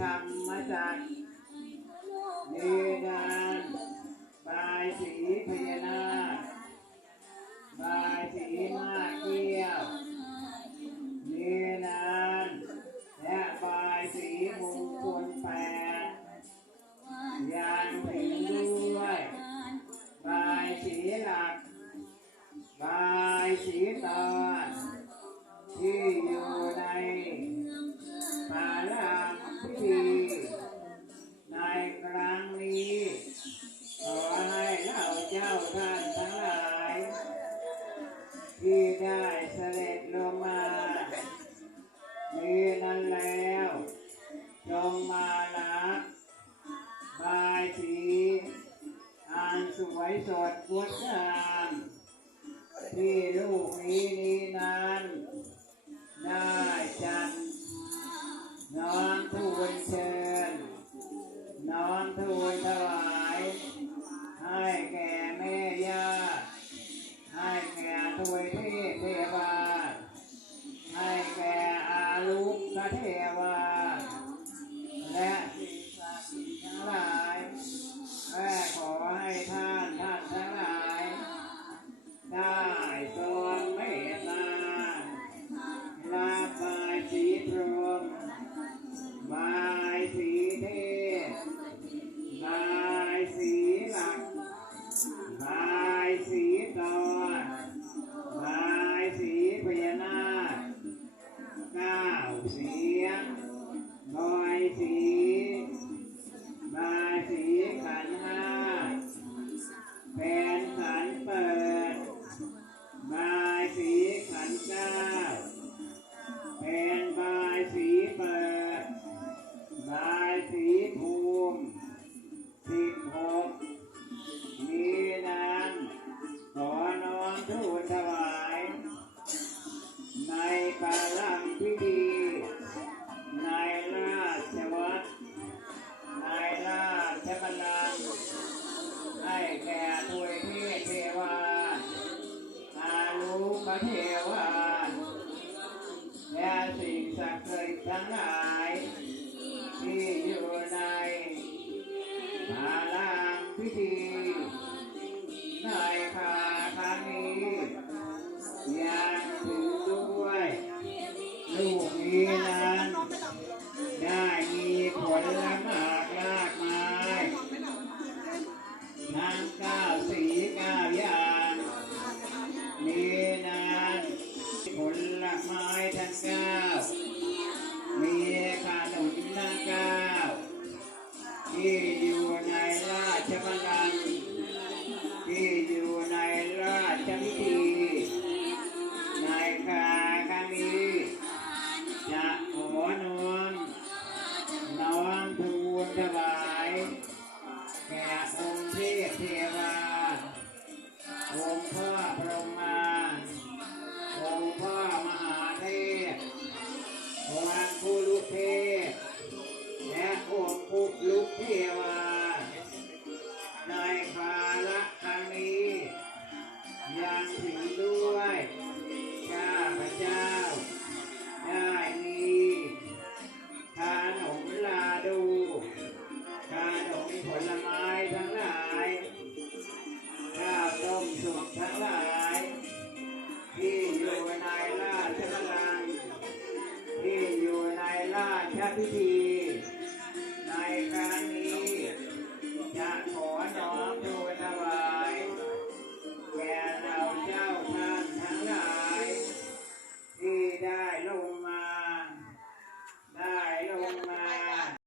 ธรร นั้นแล้วจงมาลักบายสีอันสวยสดงดงามที่ลูกนี้นี้นั้น ได้จัดน้อมทูลเชิญน้อมทูลถวาย ให้แก่แม่ย่าให้แก่ทวยเท เเก้ามีขนมทั้งเก้าที่อยู่ในราชบัลลังก์ที่อยู่ในราชพิธีในคาครั้งนี้จะขอนอมน้อมทูลถวายแก่องค์เทพเทวา ละครั้งนี้ยังถึงด้วยข้าพเจ้า ได้มีขนมลาดูขนมผลไม้ทั้งหลายข้าวต้มสุกทั้งหลาย ที่อยู่ในราชบัลลังก์ที่อยู่ในราชพิธี ในครั้งนี้จะขอ